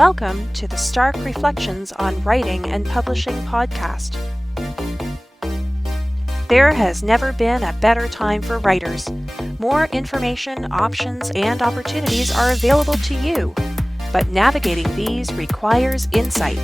Welcome to the Stark Reflections on Writing and Publishing podcast. There has never been a better time for writers. More information, options, and opportunities are available to you, but navigating these requires insight.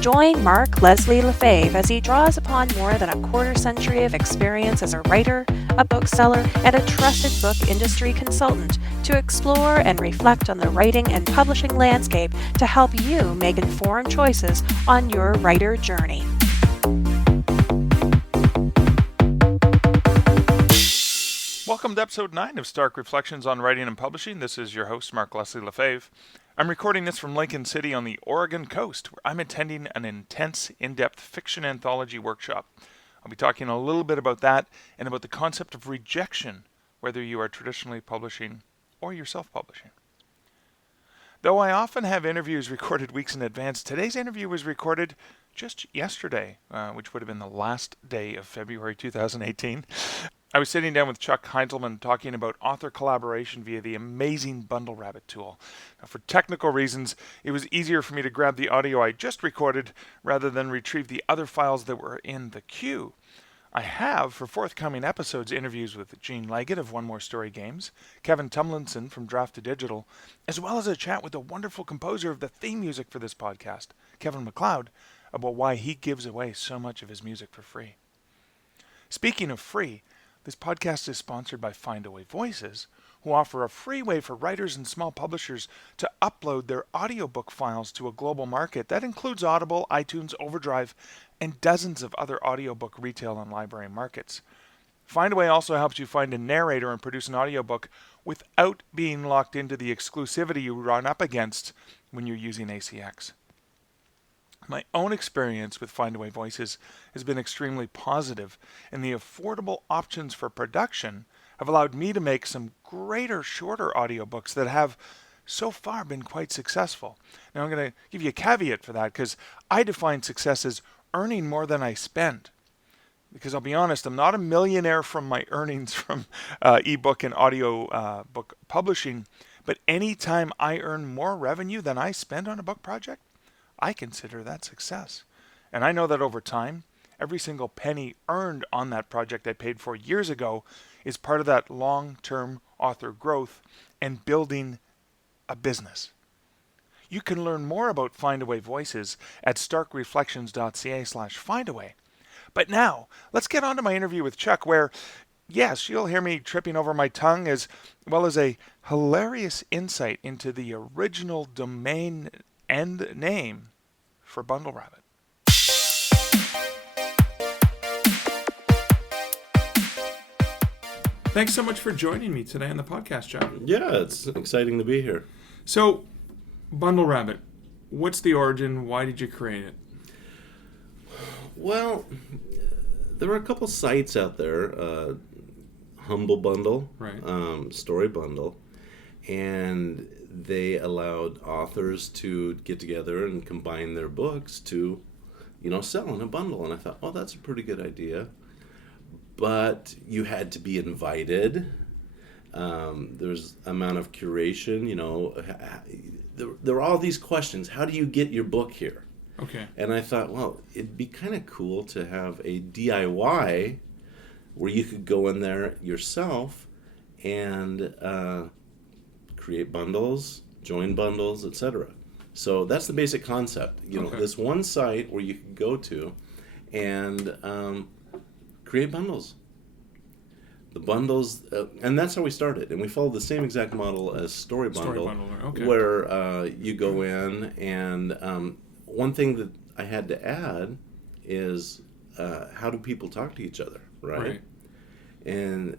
Join Mark Leslie Lefebvre as he draws upon more than a quarter century of experience as a writer, a bookseller, and a trusted book industry consultant to explore and reflect on the writing and publishing landscape to help you make informed choices on your writer journey. Welcome to episode 9 of Stark Reflections on Writing and Publishing. This is your host, Mark Leslie Lefebvre. I'm recording this from Lincoln City on the Oregon coast, where I'm attending an intense, in-depth fiction anthology workshop. I'll be talking a little bit about that and about the concept of rejection, whether you are traditionally publishing or you're self-publishing. Though I often have interviews recorded weeks in advance, today's interview was recorded just yesterday, which would have been the last day of February 2018. I was sitting down with Chuck Heintzelman talking about author collaboration via the amazing Bundle Rabbit tool. Now, for technical reasons, it was easier for me to grab the audio I just recorded rather than retrieve the other files that were in the queue. I have, for forthcoming episodes, interviews with Gene Leggett of One More Story Games, Kevin Tumlinson from Draft to Digital, as well as a chat with the wonderful composer of the theme music for this podcast, Kevin MacLeod, about why he gives away so much of his music for free. Speaking of free, this podcast is sponsored by Findaway Voices, who offer a free way for writers and small publishers to upload their audiobook files to a global market that includes Audible, iTunes, Overdrive, and dozens of other audiobook retail and library markets. Findaway also helps you find a narrator and produce an audiobook without being locked into the exclusivity you run up against when you're using ACX. My own experience with Findaway Voices has been extremely positive, and the affordable options for production have allowed me to make some greater, shorter audiobooks that have so far been quite successful. Now I'm going to give you a caveat for that, because I define success as earning more than I spend. Because I'll be honest, I'm not a millionaire from my earnings from ebook and audio book publishing, but anytime I earn more revenue than I spend on a book project, I consider that success. And I know that over time, every single penny earned on that project I paid for years ago is part of that long-term author growth and building a business. You can learn more about Findaway Voices at starkreflections.ca/findaway. But now, let's get on to my interview with Chuck, where, yes, you'll hear me tripping over my tongue as well as a hilarious insight into the original domain and name for Bundle Rabbit. Thanks so much for joining me today on the podcast, Chuck. Yeah, it's exciting to be here. So, Bundle Rabbit, what's the origin? Why did you create it? Well, there were a couple sites out there, Humble Bundle, Right. Story Bundle, and they allowed authors to get together and combine their books to, sell in a bundle. And I thought, oh, that's a pretty good idea. But you had to be invited. There's amount of curation, there were all these questions. How do you get your book here? Okay. And I thought, well, it'd be kind of cool to have a DIY where you could go in there yourself and create bundles, join bundles, etc. So that's the basic concept. This one site where you can go to and create bundles. The bundles, and that's how we started. And we followed the same exact model as Story Bundle, Okay. where you go in and one thing that I had to add is how do people talk to each other, right? And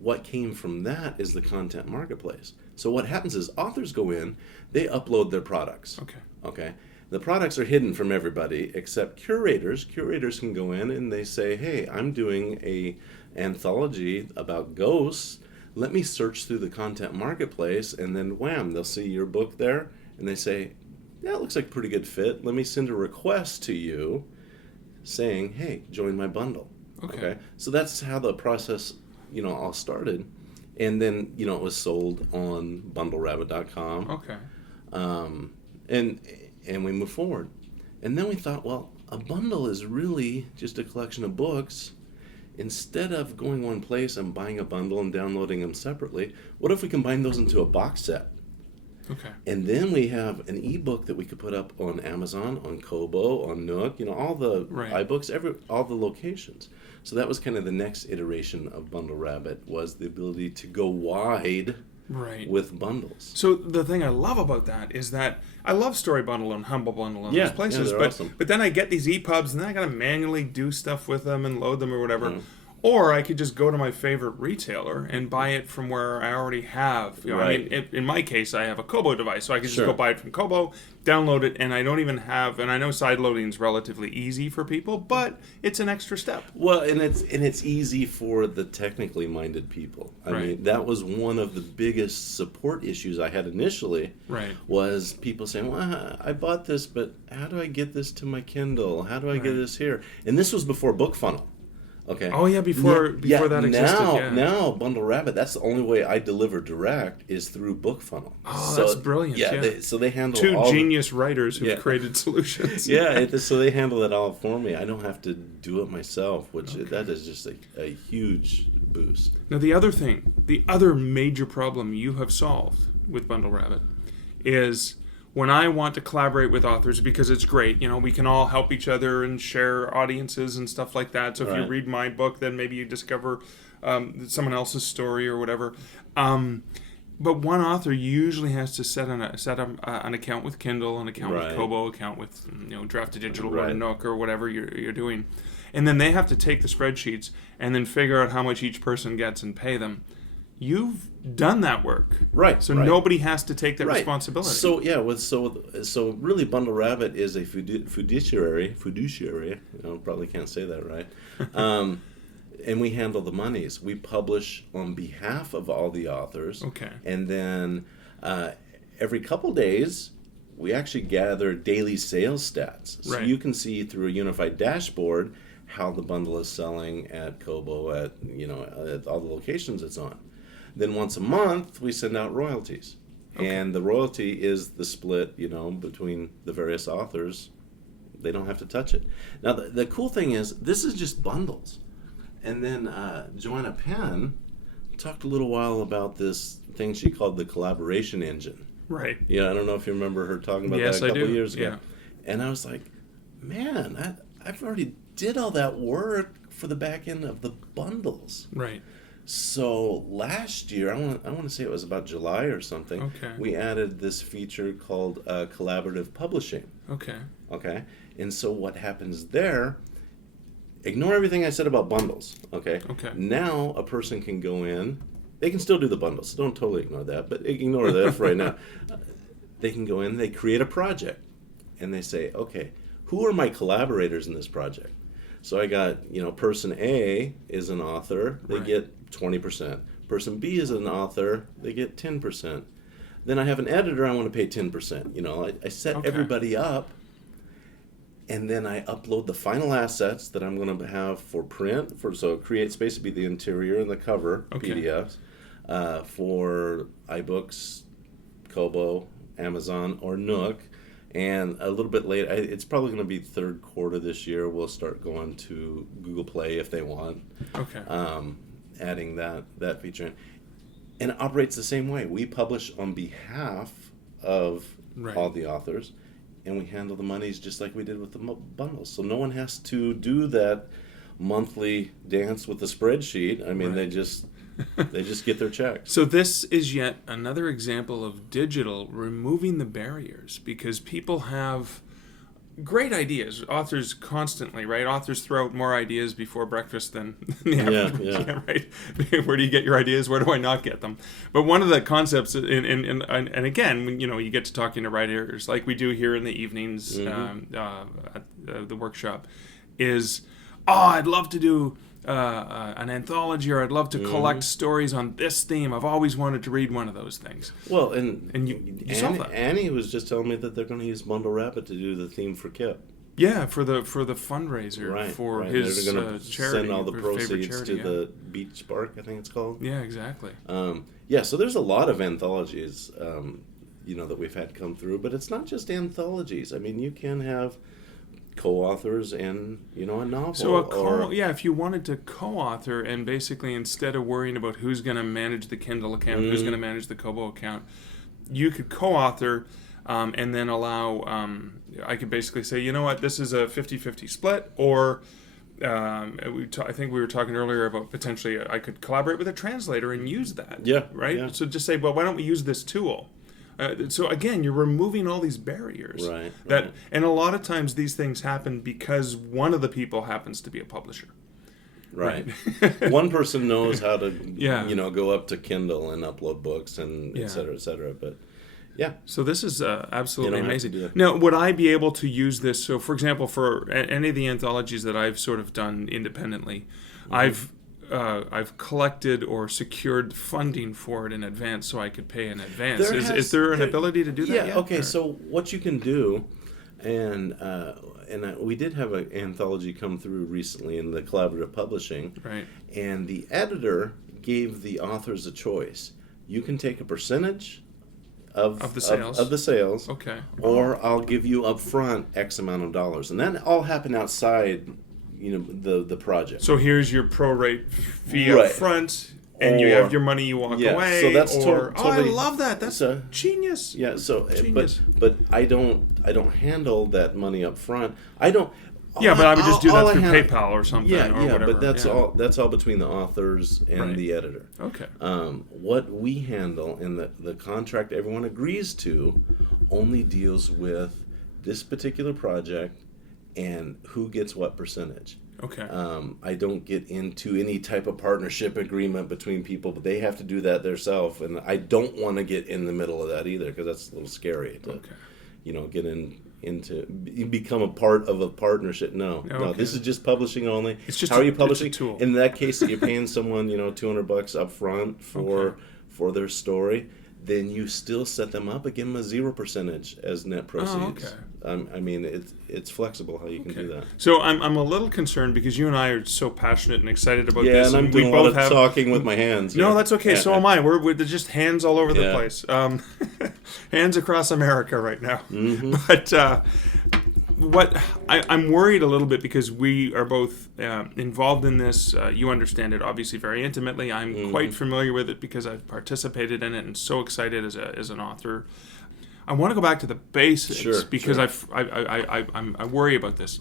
what came from that is the content marketplace. So what happens is authors go in, they upload their products. Okay. The products are hidden from everybody except curators. Curators can go in and they say, hey, I'm doing a anthology about ghosts. Let me search through the content marketplace, and then wham, they'll see your book there and they say, yeah, it looks like a pretty good fit. Let me send a request to you saying, hey, join my bundle. Okay. So that's how the process, all started. And then, it was sold on bundlerabbit.com. Okay. And we moved forward. And then we thought, well, a bundle is really just a collection of books. Instead of going one place and buying a bundle and downloading them separately, what if we combine those into a box set? Okay. And then we have an ebook that we could put up on Amazon, on Kobo, on Nook, all the iBooks, all the locations. So that was kind of the next iteration of Bundle Rabbit, was the ability to go wide with bundles. So the thing I love about that is that I love Story Bundle and Humble Bundle and those places, they're awesome. But then I get these EPUBs and then I got to manually do stuff with them and load them or whatever. Or I could just go to my favorite retailer and buy it from where I already have. I mean, in my case, I have a Kobo device, so I can just go buy it from Kobo, download it, and I don't even have. And I know side loading is relatively easy for people, but it's an extra step. Well, and it's easy for the technically minded people. I mean, that was one of the biggest support issues I had initially. Was people saying, "Well, I bought this, but how do I get this to my Kindle? How do I get this here?" And this was before BookFunnel. Okay. Oh yeah, before that existed. Now Bundle Rabbit, that's the only way I deliver direct is through BookFunnel. Oh, that's brilliant. Yeah. So they handle two genius writers who've created solutions. So they handle it all for me. I don't have to do it myself, which that is just a huge boost. Now the other major problem you have solved with Bundle Rabbit is when I want to collaborate with authors, because it's great, we can all help each other and share audiences and stuff like that. So if you read my book, then maybe you discover someone else's story or whatever. But one author usually has to set an account with Kindle, an account with Kobo, account with Draft to Digital or Nook or whatever you're doing, and then they have to take the spreadsheets and then figure out how much each person gets and pay them. You've done that work, So nobody has to take that responsibility. So so really, Bundle Rabbit is a fiduciary. Probably can't say that right. And we handle the monies. We publish on behalf of all the authors. Okay. And then every couple days, we actually gather daily sales stats, so you can see through a unified dashboard how the bundle is selling at Kobo, at all the locations it's on. Then once a month, we send out royalties. And the royalty is the split, between the various authors. They don't have to touch it. Now, the cool thing is, this is just bundles. And then Joanna Penn talked a little while about this thing she called the collaboration engine. Right. Yeah, I don't know if you remember her talking about that a couple of years ago. And I was like, man, I've already did all that work for the back end of the bundles. Right. So last year, I want to say it was about July or something. We added this feature called collaborative publishing. Okay. And so what happens there? Ignore everything I said about bundles. Okay. Now a person can go in. They can still do the bundles. So don't totally ignore that, but ignore that for right now. They can go in. They create a project, and they say, okay, who are my collaborators in this project? So I got, person A is an author, they get 20%. Person B is an author, they get 10%. Then I have an editor, I want to pay 10%. I set everybody up, and then I upload the final assets that I'm going to have for print. So it creates basically the interior and the cover PDFs for iBooks, Kobo, Amazon, or Nook. And a little bit later, it's probably going to be third quarter this year, we'll start going to Google Play if they want. Adding that feature in. And it operates the same way. We publish on behalf of all the authors, and we handle the monies just like we did with the bundles. So no one has to do that monthly dance with the spreadsheet. I mean, they just get their check. So this is yet another example of digital removing the barriers, because people have great ideas. Authors constantly, Authors throw out more ideas before breakfast than the average. Right? Where do you get your ideas? Where do I not get them? But one of the concepts, and again, when you get to talking to writers like we do here in the evenings at the workshop, is I'd love to do an anthology, or I'd love to collect stories on this theme. I've always wanted to read one of those things. Well, and you solve that. Annie was just telling me that they're going to use Bundle Rabbit to do the theme for Kip. Yeah, for the fundraiser for his They're going to charity. send all the favorite proceeds charity, to the beach park, I think it's called. Yeah, exactly. So there's a lot of anthologies, that we've had come through, but it's not just anthologies. I mean, you can have co-authors in, a novel. So if you wanted to co-author and basically instead of worrying about who's going to manage the Kindle account, who's going to manage the Kobo account, you could co-author and then allow, I could basically say, you know what, this is a 50-50 split, or I think we were talking earlier about potentially I could collaborate with a translator and use that. Yeah. Right? Yeah. So just say, well, why don't we use this tool? So again, you're removing all these barriers. Right. And a lot of times these things happen because one of the people happens to be a publisher. Right. One person knows how to, go up to Kindle and upload books and et cetera, et cetera. But yeah. So this is absolutely amazing. Now, would I be able to use this? So, for example, for any of the anthologies that I've sort of done independently, I've collected or secured funding for it in advance, so I could pay in advance. Is there an ability to do that? Yeah. Yet, okay. So what you can do, and we did have an anthology come through recently in the collaborative publishing, right? And the editor gave the authors a choice. You can take a percentage of the sales, okay, or I'll give you upfront X amount of dollars, and that all happened outside, the project. So here's your prorate fee up front, and you have your money, you walk away. So that's totally. I love that. That's genius. Yeah. So, genius. but I don't handle that up front. I don't. Yeah, but I would just do that through PayPal or something. or whatever. But that's all between the authors and the editor. Okay. What we handle in the contract everyone agrees to only deals with this particular project and who gets what percentage. Okay. I don't get into any type of partnership agreement between people, but they have to do that themselves, and I don't want to get in the middle of that either because that's a little scary to, get into become a part of a partnership. No, this is just publishing only. It's just how are you publishing? It's a tool. In that case, that you're paying someone $200 up front for their story, then you still set them up and give them a 0% as net proceeds. I mean, it's flexible how you can do that. So I'm a little concerned because you and I are so passionate and excited about this. Yeah, and I'm doing a lot of talking with my hands. No, that's okay. So am I. We're just hands all over the place. Hands across America right now. Mm-hmm. But what I'm worried a little bit because we are both involved in this. You understand it obviously very intimately. I'm quite familiar with it because I've participated in it and so excited as an author. I want to go back to the basics because I worry about this.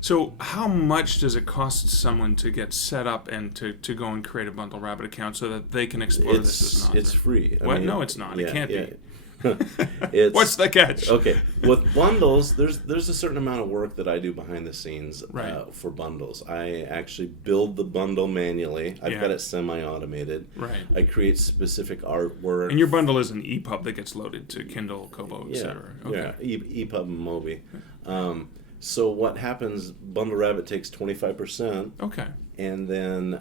So how much does it cost someone to get set up and to go and create a Bundle Rabbit account so that they can explore this as an author? It's free. What? No, it's not. It can't be. What's the catch? Okay, with bundles, there's a certain amount of work that I do behind the scenes for bundles. I actually build the bundle manually. I've got it semi-automated. Right. I create specific artwork. And your bundle is an EPUB that gets loaded to Kindle, Kobo, etc. Okay. Yeah, EPUB and Mobi. So what happens? Bundle Rabbit takes 25%. Okay. And then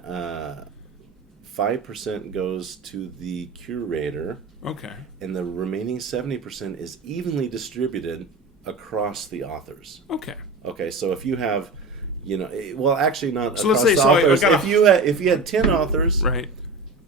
5% goes to the curator. Okay. And the remaining 70% is evenly distributed across the authors. Okay. Okay, so if you have, actually not so across let's say, the authors. If you had 10 authors, right,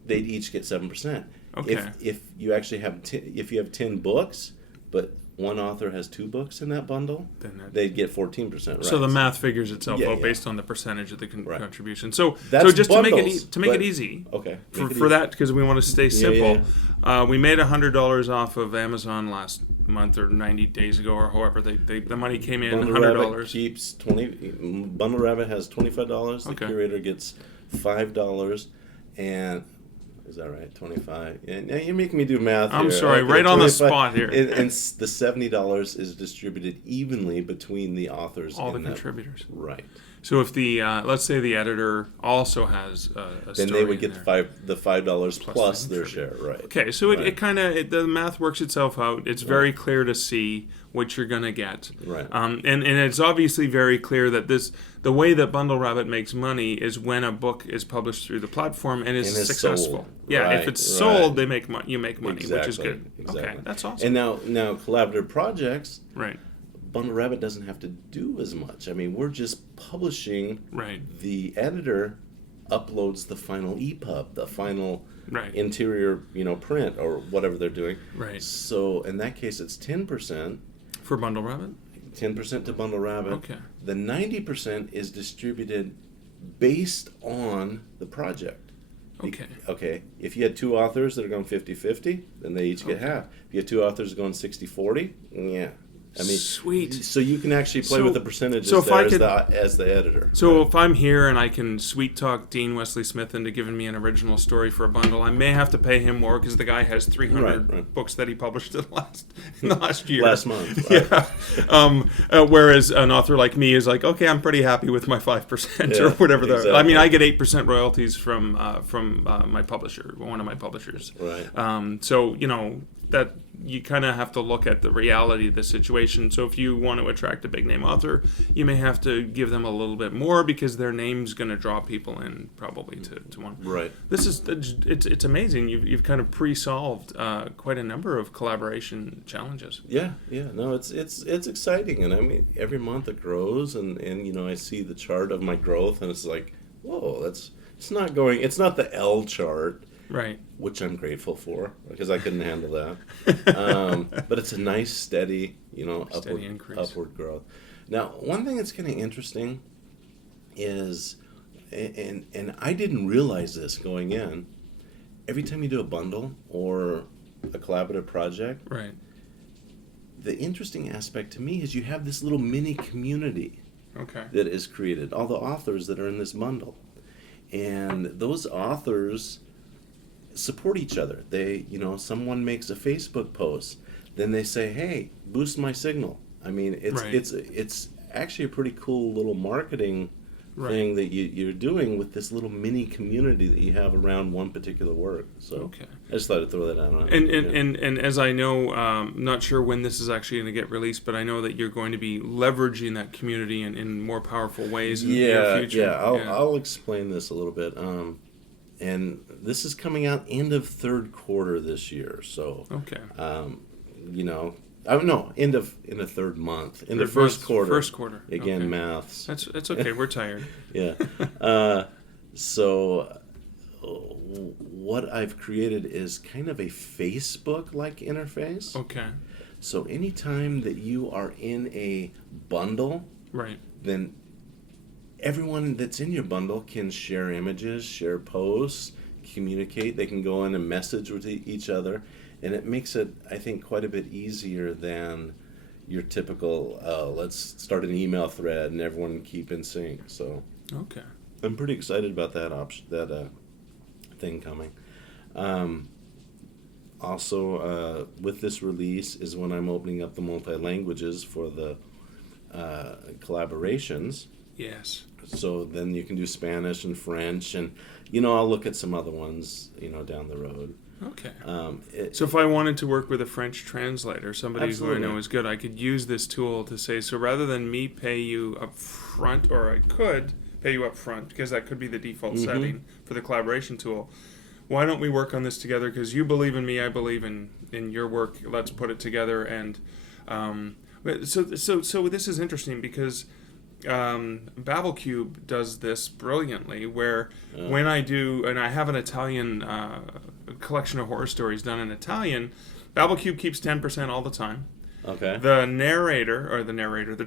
they'd each get 7%. Okay. If you actually have if you have 10 books, but one author has 2 books in that bundle, then they'd get 14%. Right? So the math figures itself out based on the percentage of the contribution. So, that's just bundles, to make it easy, for that, because we want to stay simple, we made $100 off of Amazon last month or 90 days ago or however the money came in. Bundle $100 Rabbit keeps Bundle Rabbit has $25. The curator gets $5, and is that right? 25. Yeah, you're making me do math here. I'm sorry, right on the spot here. And the $70 is distributed evenly between the authors. All the contributors. Right. So if the let's say the editor also has a story, then they would get the $5 plus their share. Right. Okay, so it kind of the math works itself out. It's very clear to see what you're going to get. Right. And it's obviously very clear that the way that Bundle Rabbit makes money is when a book is published through the platform and is successful. Sold. Yeah, if it's sold, they make you make money, exactly. which is good. Exactly. Okay, that's awesome. And now collaborative projects. Right. Bundle Rabbit doesn't have to do as much. I mean, we're just publishing. Right. The editor uploads the final EPUB, the final Right. interior, print or whatever they're doing. Right. So in that case, it's 10%. For Bundle Rabbit? 10% to Bundle Rabbit. Okay. The 90% is distributed based on the project. Okay. Okay. If you had two authors that are going 50-50, then they each get half. If you had two authors going 60-40, yeah. I mean, sweet. So you can actually play with the percentages so if there as the editor. So if I'm here and I can sweet talk Dean Wesley Smith into giving me an original story for a bundle, I may have to pay him more because the guy has 300 books that he published in the last year. Last month. Yeah. Whereas an author like me is like, okay, I'm pretty happy with my 5% or whatever. Exactly. I mean, I get 8% royalties from my publisher, one of my publishers. Right. So that you kind of have to look at the reality of the situation. So if you want to attract a big name author, you may have to give them a little bit more because their name's going to draw people in probably to one. Right. This is it's amazing. You've kind of pre-solved quite a number of collaboration challenges. Yeah. No, it's exciting, and I mean every month it grows, and I see the chart of my growth, and it's like, whoa, it's not the L chart. Right. Which I'm grateful for because I couldn't handle that. But it's a nice, steady, upward growth. Now, one thing that's kind of interesting is, and I didn't realize this going in, every time you do a bundle or a collaborative project, right. The interesting aspect to me is you have this little mini community that is created, all the authors that are in this bundle. And those authors support each other. They, someone makes a Facebook post, then they say, "Hey, boost my signal." I mean, it's actually a pretty cool little marketing thing that you're doing with this little mini community that you have around one particular work. So I just thought I'd throw that out. And as I know, not sure when this is actually going to get released, but I know that you're going to be leveraging that community in more powerful ways in the near future. I'll explain this a little bit. And this is coming out end of third quarter this year. So, end of third month. In the first quarter. First quarter. Again, maths. That's okay. We're tired. Yeah. So, what I've created is kind of a Facebook-like interface. Okay. So, anytime that you are in a bundle, then everyone that's in your bundle can share images, share posts, communicate. They can go in and message with each other. And it makes it, I think, quite a bit easier than your typical, let's start an email thread and everyone keep in sync. So I'm pretty excited about that thing coming. Also, with this release is when I'm opening up the multi-languages for the collaborations. Yes. So then you can do Spanish and French, and I'll look at some other ones down the road. Okay. So if I wanted to work with a French translator, somebody who I know is good, I could use this tool to say, so rather than me pay you up front, or I could pay you up front because that could be the default setting for the collaboration tool. Why don't we work on this together? Because you believe in me, I believe in your work. Let's put it together. And so this is interesting because BabbleCube does this brilliantly, where when I do, and I have an Italian collection of horror stories done in Italian, BabbleCube keeps 10% all the time. Okay. The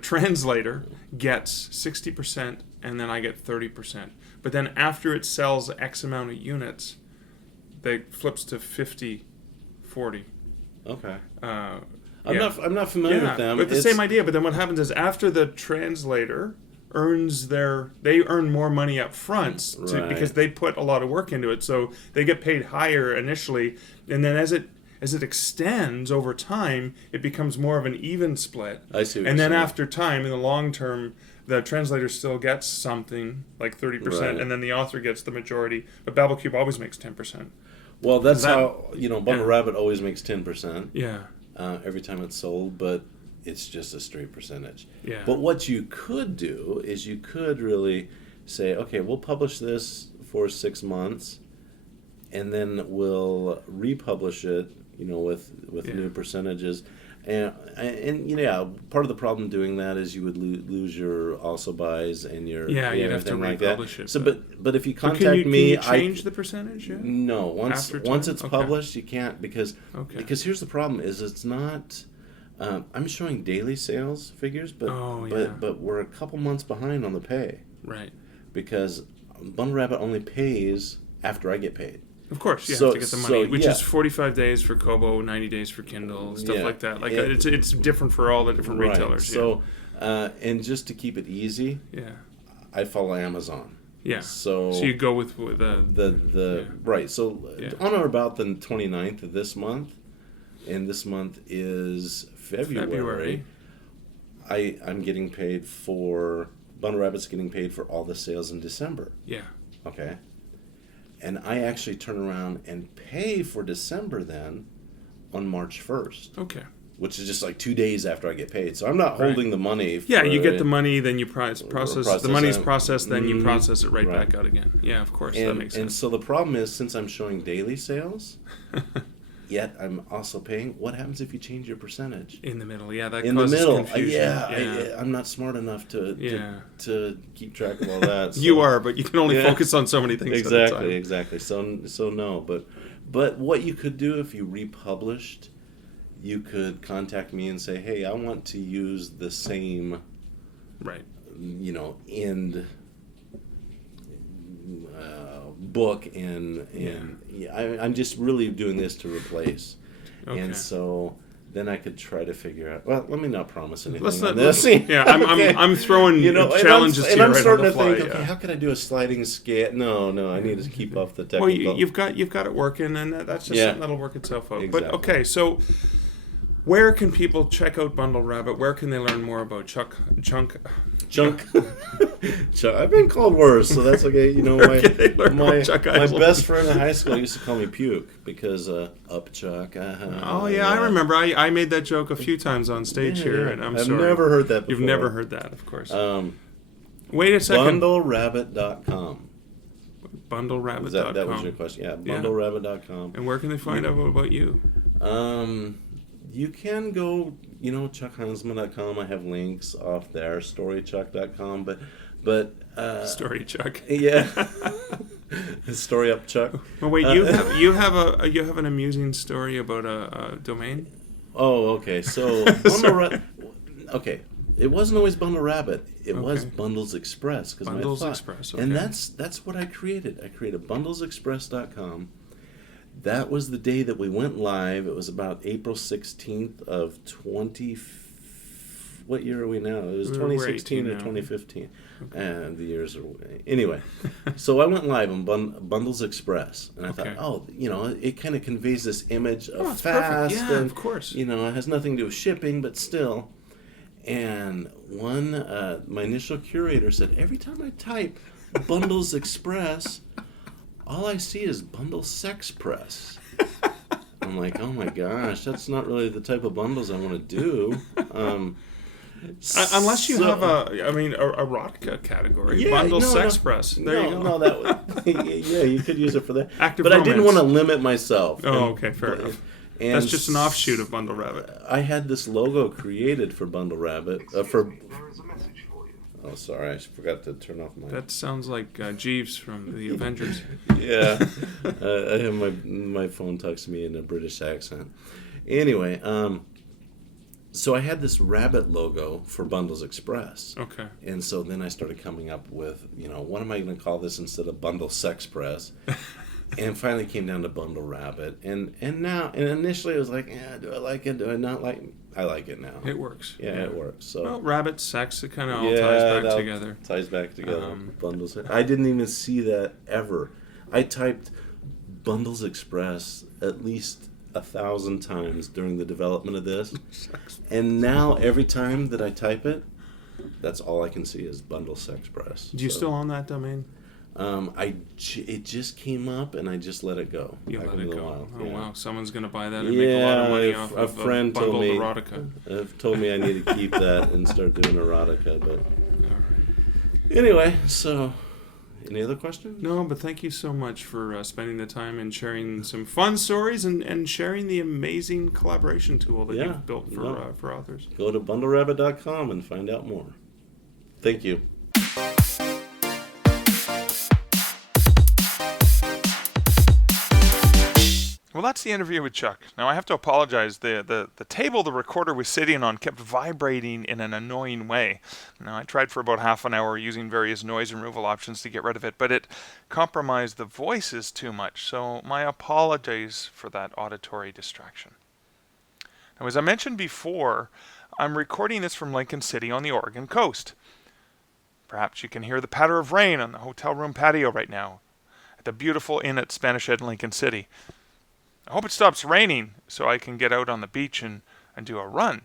translator gets 60%, and then I get 30%. But then after it sells X amount of units, they flips to 50-40. Okay. I'm not familiar with them. But the same idea. But then what happens is after the translator they earn more money up front because they put a lot of work into it. So they get paid higher initially, and then as it extends over time, it becomes more of an even split. I see. And then after time, in the long term, the translator still gets something like 30%, and then the author gets the majority. But BabbleCube always makes 10%. Well, that's how Bundle Rabbit always makes 10%. Yeah. Every time it's sold, but it's just a straight percentage. Yeah. But what you could do is you could really say, okay, we'll publish this for 6 months, and then we'll republish it with Yeah. new percentages. And yeah, part of the problem doing that is you would lose your also buys and your you'd have to everything like that. republish it. So, but if you But contact can me, you change the percentage? Yeah? no, After once time? it's Okay. published, you can't because here's the problem: is it's not. I'm showing daily sales figures, but we're a couple months behind on the pay. Right. Because Bundle Rabbit only pays after I get paid. Of course, you have to get the money, which yeah. is 45 days for Kobo, 90 days for Kindle, stuff Yeah. like that. Like it's different for all the different retailers. So, and just to keep it easy, I follow Amazon. Yeah. So you go with the right. So on or about the 29th of this month, and this month is February. I'm getting paid for Bundle Rabbit's getting paid for all the sales in December. Yeah. Okay. And I actually turn around and pay for December then on March 1st. Okay. Which is just like 2 days after I get paid. So I'm not holding the money. You get the money, then you process the money's processed, then you process it right Right. back out again. Yeah, of course, that makes sense. And so the problem is, since I'm showing daily sales, yet I'm also paying, what happens if you change your percentage? In the middle, that in the causes middle, confusion. I'm not smart enough to keep track of all that. So. You are, but you can only focus on so many things at a time. Exactly. So no, but what you could do if you republished, you could contact me and say, hey, I want to use the same, end book I'm just really doing this to replace. Okay. And so then I could try to figure out. Well, let me not promise anything on this. I'm throwing challenges to you I'm right starting on the to fly. think, okay, how could I do a sliding scale? No, I need to keep off the technical. Well, you've got it working, and that's just something that'll work itself out. Exactly. But okay, so where can people check out Bundle Rabbit? Where can they learn more about Chuck? I've been called worse, so that's okay. My best friend in high school used to call me Puke because up Chuck. I remember. I made that joke a few times on stage here, and I've sorry. Never heard that before. You've never heard that, of course. Wait a second. BundleRabbit.com. BundleRabbit.com. That was your question. Yeah, BundleRabbit.com. And where can they find out about you? You can go, ChuckHeintzelman.com. I have links off there. StoryChuck.com, but Story Chuck. Yeah. Story up Chuck. Well, wait, you have an amusing story about a domain? Oh, okay. So okay. It wasn't always Bundle Rabbit. It was Bundles Express. Bundles Express. Okay. And that's what I created. I created BundlesExpress.com. That was the day that we went live. It was about April 16th of what year are we now? It was 2016 or 2015. Okay. And the years are... Anyway, so I went live on Bundles Express. And I thought, it kind of conveys this image of fast. Yeah, and, of course. It has nothing to do with shipping, but still. And my initial curator said, every time I type Bundles Express... all I see is Bundle Sex Press. I'm like, oh my gosh, that's not really the type of bundles I want to do. Unless you have a erotica category, Bundle Sex Press. There you go. No, you could use it for that. Active but romance. I didn't want to limit myself. Oh, okay, fair enough. And that's just an offshoot of Bundle Rabbit. I had this logo created for Bundle Rabbit for. Oh, sorry, I forgot to turn off my... That sounds like Jeeves from the Avengers. Yeah. I have my phone talks to me in a British accent. Anyway, so I had this rabbit logo for Bundles Express. Okay. And so then I started coming up with, what am I going to call this instead of Bundle Sex Press? And finally came down to Bundle Rabbit. And initially it was like, do I like it? Do I not like it? I like it now. It works. Yeah, it works. So. Well, rabbit, sex, it kind of all ties back together. Ties back together. Bundles. I didn't even see that ever. I typed Bundles Express at least 1,000 times during the development of this. And now every time that I type it, that's all I can see is Bundle Sex Press. Do you still own that domain? It just came up and I just let it go. You let it go. Wild. Oh wow! Someone's gonna buy that and make a lot of money off a of friend told bundled me, erotica. Told me I need to keep that and start doing erotica. But anyway, so Any other questions? No, but thank you so much for spending the time and sharing some fun stories and sharing the amazing collaboration tool that you've built for authors. Go to bundlerabbit.com and find out more. Thank you. Well, that's the interview with Chuck. Now, I have to apologize. The table the recorder was sitting on kept vibrating in an annoying way. Now, I tried for about half an hour using various noise removal options to get rid of it, but it compromised the voices too much, so my apologies for that auditory distraction. Now, as I mentioned before, I'm recording this from Lincoln City on the Oregon coast. Perhaps you can hear the patter of rain on the hotel room patio right now at the beautiful inn at Spanish Head in Lincoln City. I hope it stops raining so I can get out on the beach and do a run.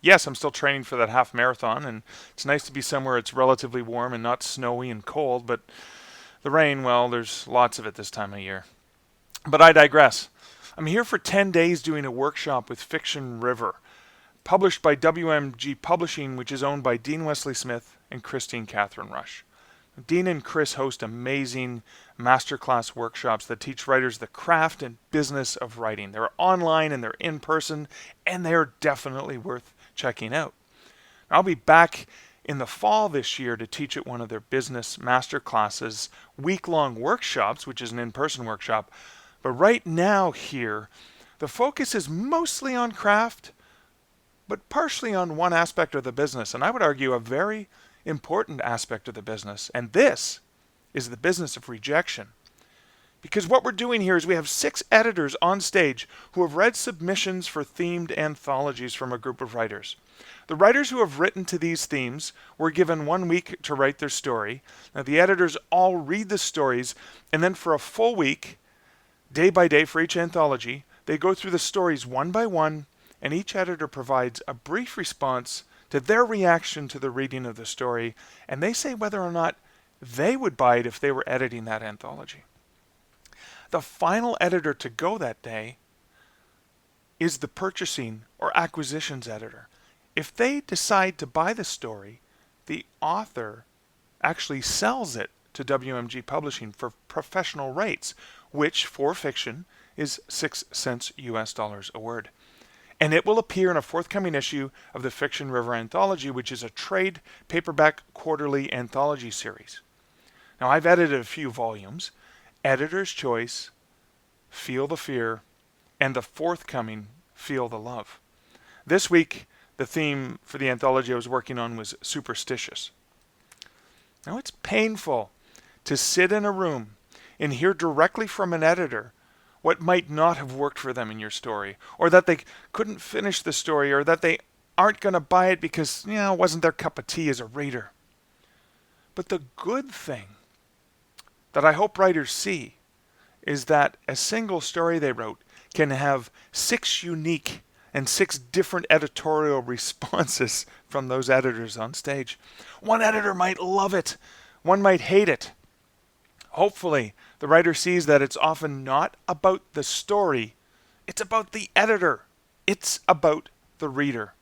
Yes, I'm still training for that half marathon, and it's nice to be somewhere it's relatively warm and not snowy and cold, but the rain, well, there's lots of it this time of year. But I digress. I'm here for 10 days doing a workshop with Fiction River, published by WMG Publishing, which is owned by Dean Wesley Smith and Christine Catherine Rush. Dean and Chris host amazing masterclass workshops that teach writers the craft and business of writing. They're online and they're in person, and they're definitely worth checking out. I'll be back in the fall this year to teach at one of their business masterclasses, week-long workshops, which is an in-person workshop. But right now here, the focus is mostly on craft, but partially on one aspect of the business, and I would argue a very important aspect of the business, and this is the business of rejection. Because what we're doing here is we have 6 editors on stage who have read submissions for themed anthologies from a group of writers. The writers who have written to these themes were given 1 week to write their story. Now the editors all read the stories, and then for a full week, day by day for each anthology, they go through the stories one by one, and each editor provides a brief response to their reaction to the reading of the story, and they say whether or not they would buy it if they were editing that anthology. The final editor to go that day is the purchasing or acquisitions editor. If they decide to buy the story, the author actually sells it to WMG Publishing for professional rates, which for fiction is 6 cents US dollars a word. And it will appear in a forthcoming issue of the Fiction River Anthology, which is a trade paperback quarterly anthology series. Now, I've edited a few volumes: Editor's Choice, Feel the Fear, and the forthcoming Feel the Love. This week, the theme for the anthology I was working on was superstitious. Now, it's painful to sit in a room and hear directly from an editor what might not have worked for them in your story, or that they couldn't finish the story, or that they aren't going to buy it because, it wasn't their cup of tea as a reader. But the good thing that I hope writers see is that a single story they wrote can have 6 unique and 6 different editorial responses from those editors on stage. One editor might love it, one might hate it. Hopefully, the writer sees that it's often not about the story, it's about the editor, it's about the reader.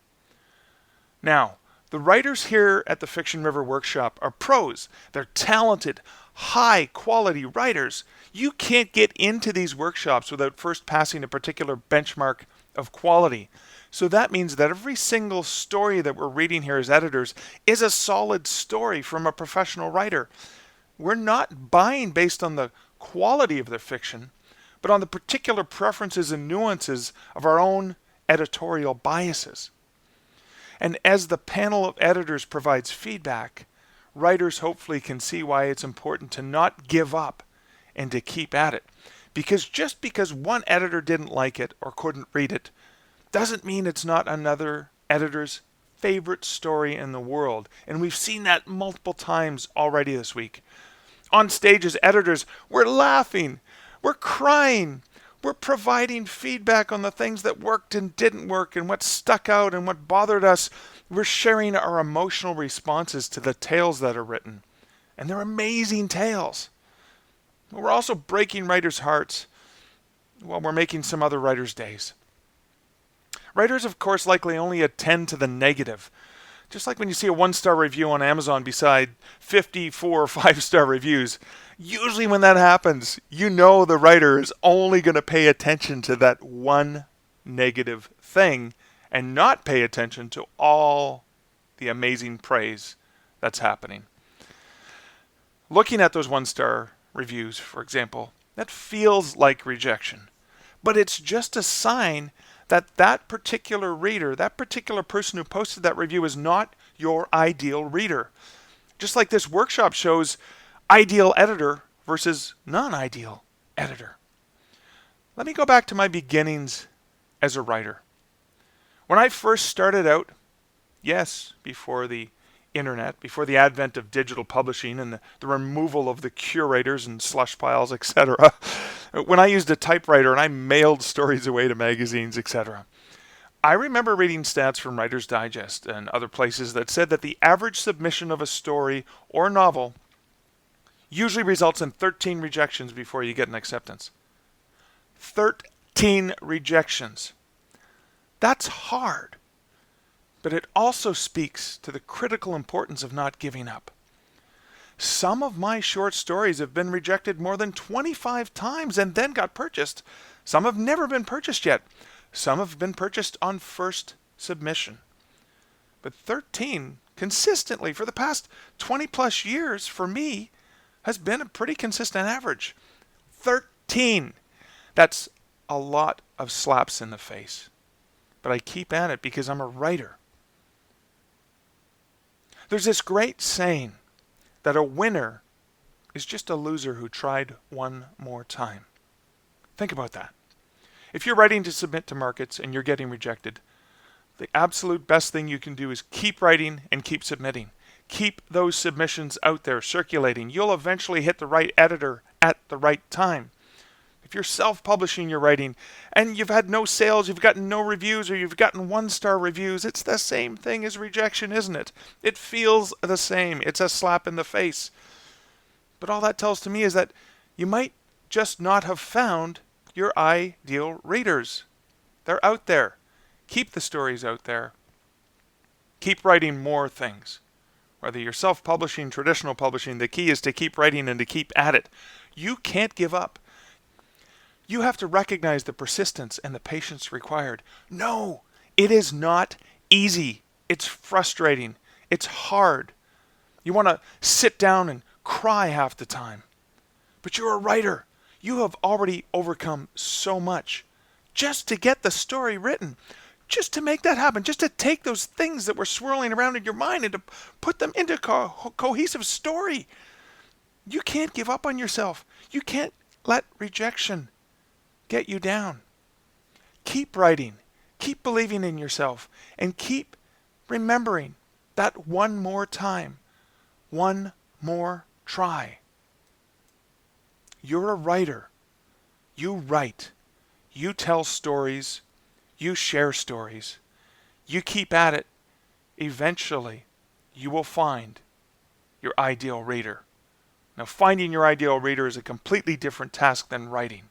Now, the writers here at the Fiction River Workshop are pros. They're talented, high-quality writers. You can't get into these workshops without first passing a particular benchmark of quality. So that means that every single story that we're reading here as editors is a solid story from a professional writer. We're not buying based on the quality of their fiction, but on the particular preferences and nuances of our own editorial biases. And as the panel of editors provides feedback, writers hopefully can see why it's important to not give up and to keep at it. Because just because one editor didn't like it or couldn't read it, doesn't mean it's not another editor's favorite story in the world. And we've seen that multiple times already this week. On stage as editors, we're laughing, we're crying, we're providing feedback on the things that worked and didn't work and what stuck out and what bothered us. We're sharing our emotional responses to the tales that are written. And they're amazing tales. We're also breaking writers' hearts while we're making some other writers' days. Writers, of course, likely only attend to the negative, Just like when you see a 1-star review on Amazon beside 54 5-star reviews, usually when that happens, you know the writer is only going to pay attention to that one negative thing and not pay attention to all the amazing praise that's happening. Looking at those 1-star reviews, for example, that feels like rejection, but it's just a sign that that particular reader, that particular person who posted that review is not your ideal reader. Just like this workshop shows ideal editor versus non-ideal editor. Let me go back to my beginnings as a writer. When I first started out, yes, before the internet, before the advent of digital publishing and the removal of the curators and slush piles, etc., when I used a typewriter and I mailed stories away to magazines, etc., I remember reading stats from Writer's Digest and other places that said that the average submission of a story or novel usually results in 13 rejections before you get an acceptance. 13 rejections. That's hard. But it also speaks to the critical importance of not giving up. Some of my short stories have been rejected more than 25 times and then got purchased. Some have never been purchased yet. Some have been purchased on first submission. But 13 consistently for the past 20 plus years for me has been a pretty consistent average. 13. That's a lot of slaps in the face. But I keep at it because I'm a writer. There's this great saying that a winner is just a loser who tried one more time. Think about that. If you're writing to submit to markets and you're getting rejected, the absolute best thing you can do is keep writing and keep submitting. Keep those submissions out there circulating. You'll eventually hit the right editor at the right time. If you're self-publishing your writing and you've had no sales, you've gotten no reviews, or you've gotten 1-star reviews, it's the same thing as rejection, isn't it? It feels the same. It's a slap in the face. But all that tells to me is that you might just not have found your ideal readers. They're out there. Keep the stories out there. Keep writing more things. Whether you're self-publishing, traditional publishing, the key is to keep writing and to keep at it. You can't give up. You have to recognize the persistence and the patience required. No, it is not easy. It's frustrating. It's hard. You want to sit down and cry half the time. But you're a writer. You have already overcome so much just to get the story written, just to make that happen, just to take those things that were swirling around in your mind and to put them into a cohesive story. You can't give up on yourself. You can't let rejection get you down. Keep writing, keep believing in yourself, and keep remembering that one more time, one more try. You're a writer. You write. You tell stories. You share stories. You keep at it. Eventually, you will find your ideal reader. Now, finding your ideal reader is a completely different task than writing.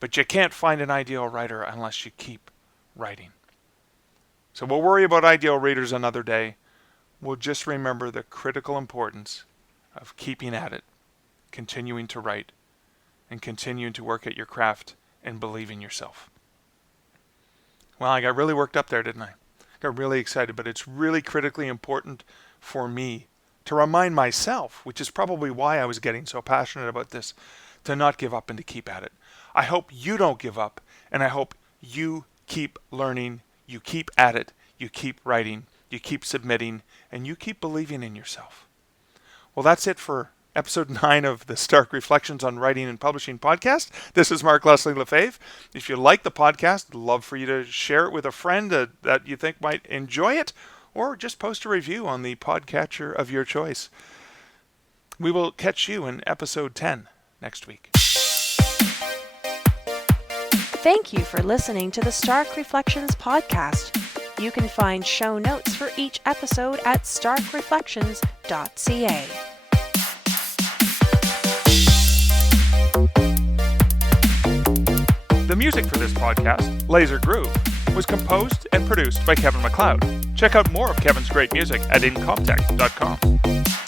But you can't find an ideal writer unless you keep writing. So we'll worry about ideal readers another day. We'll just remember the critical importance of keeping at it, continuing to write, and continuing to work at your craft and believe in yourself. Well, I got really worked up there, didn't I? Got really excited, but it's really critically important for me to remind myself, which is probably why I was getting so passionate about this, to not give up and to keep at it. I hope you don't give up, and I hope you keep learning, you keep at it, you keep writing, you keep submitting, and you keep believing in yourself. Well, that's it for episode 9 of the Stark Reflections on Writing and Publishing podcast. This is Mark Leslie Lefebvre. If you like the podcast, I'd love for you to share it with a friend that you think might enjoy it, or just post a review on the podcatcher of your choice. We will catch you in episode 10 next week. Thank you for listening to the Stark Reflections podcast. You can find show notes for each episode at starkreflections.ca. The music for this podcast, Laser Groove, was composed and produced by Kevin MacLeod. Check out more of Kevin's great music at incomptech.com.